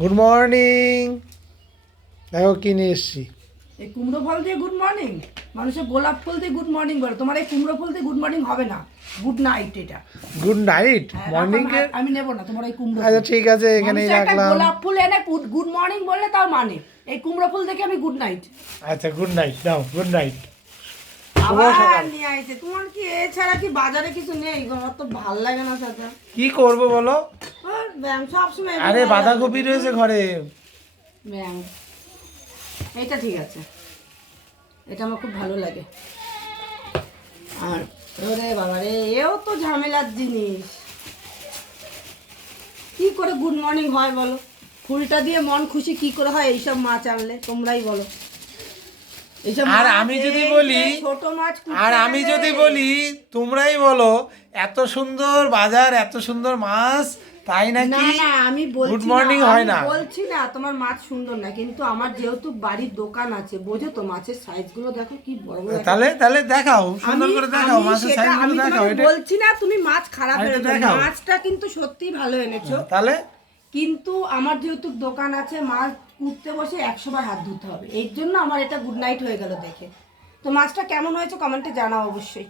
Good morning. দেখো কি নিয়ে এসছি। এই কুমড়ো ফল দিয়ে গুড মর্নিং, মানুষের গোলাপ ফুল দিয়ে গুড মর্নিং বলে, তোমার এই কুমড়ো ফুল দিয়ে গুড মর্নিং হবে না, গুড নাইট এটা। গুড নাইট হ্যাঁ, মর্নিং রাখো, এর। আমি নেবো না তোমার এই কুমড়ো আচ্ছা ফুল। ঠিক আছে, এখানেই মানুষের একটা রাখলাম। গোলাপ ফুল এনে গুড মর্নিং বললে তাও মানে, এই কুমড়ো ফুল দেখে আমি গুড নাইট। আচ্ছা গুড নাইট, দাও গুড নাইট। আবার নিয়ে আইছে, তোমার কি এছাড়া কি বাজারে কিছু নেই? আমার তো ভাল লাগে না সাথে। কি করব বলো? আর ব্যায়াম সবসময় আরে বাঁধাকপি রয়েছে ঘরে। ব্যায়াম এটা ঠিক আছে, এটা আমার খুব ভালো লাগে। আর ওরে বাবা রে, এও তো ঝামেলার জিনিস। কি করে গুড মর্নিং হয় বলো? ফুলটা দিয়ে মন খুশি কি করে হয় এইসব মাছ আনলে? তোমরাই বলো। এইসব আর মাছ, আমি যদি এই বলি, যে ছোট মাছ কুটতে আর আমি গেলে- যদি বলি, তোমরাই বলো এত সুন্দর বাজার, এত সুন্দর মাছ, তাই না নাকি না আমি বলছি গুড মর্নিং না, হয় আমি না? বলছি না তোমার মাছ সুন্দর না, কিন্তু আমার যেহেতু বাড়ির দোকান আছে, বোঝো তো, মাছের সাইজগুলো দেখো কি বড় বড় একটা। তাহলে তাহলে দেখাও, সুন্দর করে দেখাও, আমি মাছের সেটা সাইজগুলো আমি দেখাও। তোমাকে এটা বলছি না তুমি মাছ খারাপ এটা এনেছো, দেখাও। মাছটা কিন্তু সত্যিই ভালো এনেছো। তাহলে কিন্তু আমার যেহেতু দোকান আছে, মাছ কুটতে বসে 100 বার হাত ধুতে হবে, এই জন্য আমার এটা গুড নাইট হয়ে গেল দেখে। তো মাছটা কেমন হয়েছে কমেন্টে জানাও অবশ্যই।